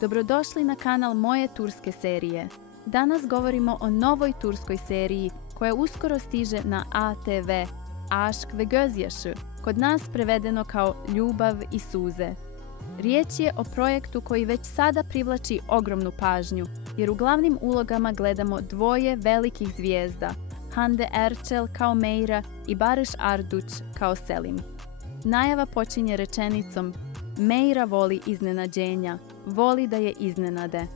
Dobrodošli na kanal Moje turske serije. Danas govorimo o novoj turskoj seriji koja uskoro stiže na ATV, Aşk ve Gözyaşı, kod nas prevedeno kao Ljubav i suze. Riječ je o projektu koji već sada privlači ogromnu pažnju, jer u glavnim ulogama gledamo dvoje velikih zvijezda, Hande Erçel kao Meyra i Barış Arduç kao Selim. Najava počinje rečenicom: Meyra voli iznenađenja, voli da je iznenade.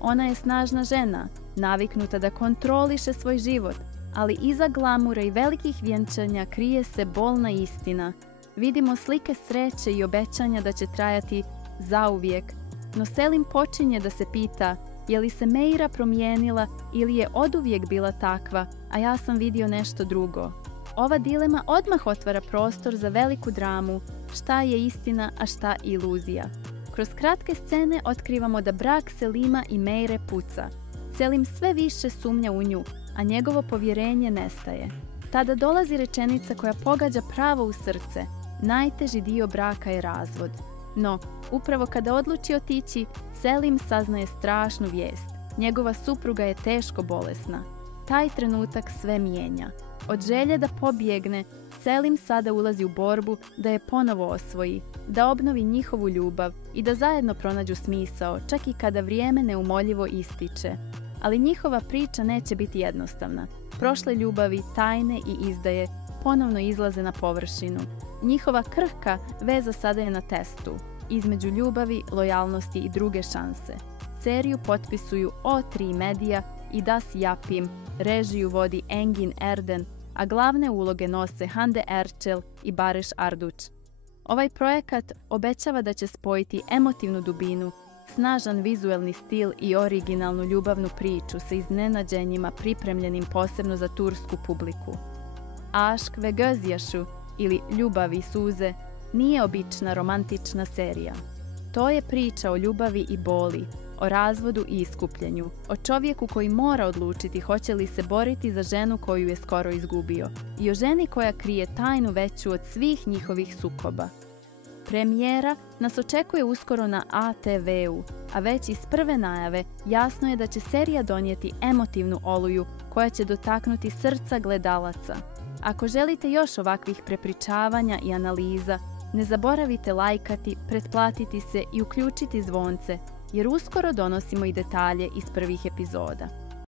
Ona je snažna žena, naviknuta da kontroliše svoj život, ali iza glamura i velikih vjenčanja krije se bolna istina. Vidimo slike sreće i obećanja da će trajati zauvijek, no Selim počinje da se pita je li se Meyra promijenila ili je oduvijek bila takva, a ja sam vidio nešto drugo. Ova dilema odmah otvara prostor za veliku dramu, šta je istina, a šta iluzija. Kroz kratke scene otkrivamo da brak Selima i Meyre puca. Selim sve više sumnja u nju, a njegovo povjerenje nestaje. Tada dolazi rečenica koja pogađa pravo u srce: najteži dio braka je razvod. No, upravo kada odluči otići, Selim saznaje strašnu vijest. Njegova supruga je teško bolesna. Taj trenutak sve mijenja. Od želje da pobjegne, Selim sada ulazi u borbu da je ponovo osvoji, da obnovi njihovu ljubav i da zajedno pronađu smisao, čak i kada vrijeme neumoljivo ističe. Ali njihova priča neće biti jednostavna. Prošle ljubavi, tajne i izdaje ponovno izlaze na površinu. Njihova krhka veza sada je na testu, između ljubavi, lojalnosti i druge šanse. Seriju potpisuju O3 Media i Das Yapım, režiju vodi Engin Erden, a glavne uloge nose Hande Erçel i Barış Arduç. Ovaj projekat obećava da će spojiti emotivnu dubinu, snažan vizuelni stil i originalnu ljubavnu priču sa iznenađenjima pripremljenim posebno za tursku publiku. Aşk ve Gözyaşı ili Ljubav i suze nije obična romantična serija. To je priča o ljubavi i boli, o razvodu i iskupljenju, o čovjeku koji mora odlučiti hoće li se boriti za ženu koju je skoro izgubio i o ženi koja krije tajnu veću od svih njihovih sukoba. Premijera nas očekuje uskoro na ATV-u, a već iz prve najave jasno je da će serija donijeti emotivnu oluju koja će dotaknuti srca gledalaca. Ako želite još ovakvih prepričavanja i analiza, ne zaboravite lajkati, pretplatiti se i uključiti zvonce, jer uskoro donosimo i detalje iz prvih epizoda.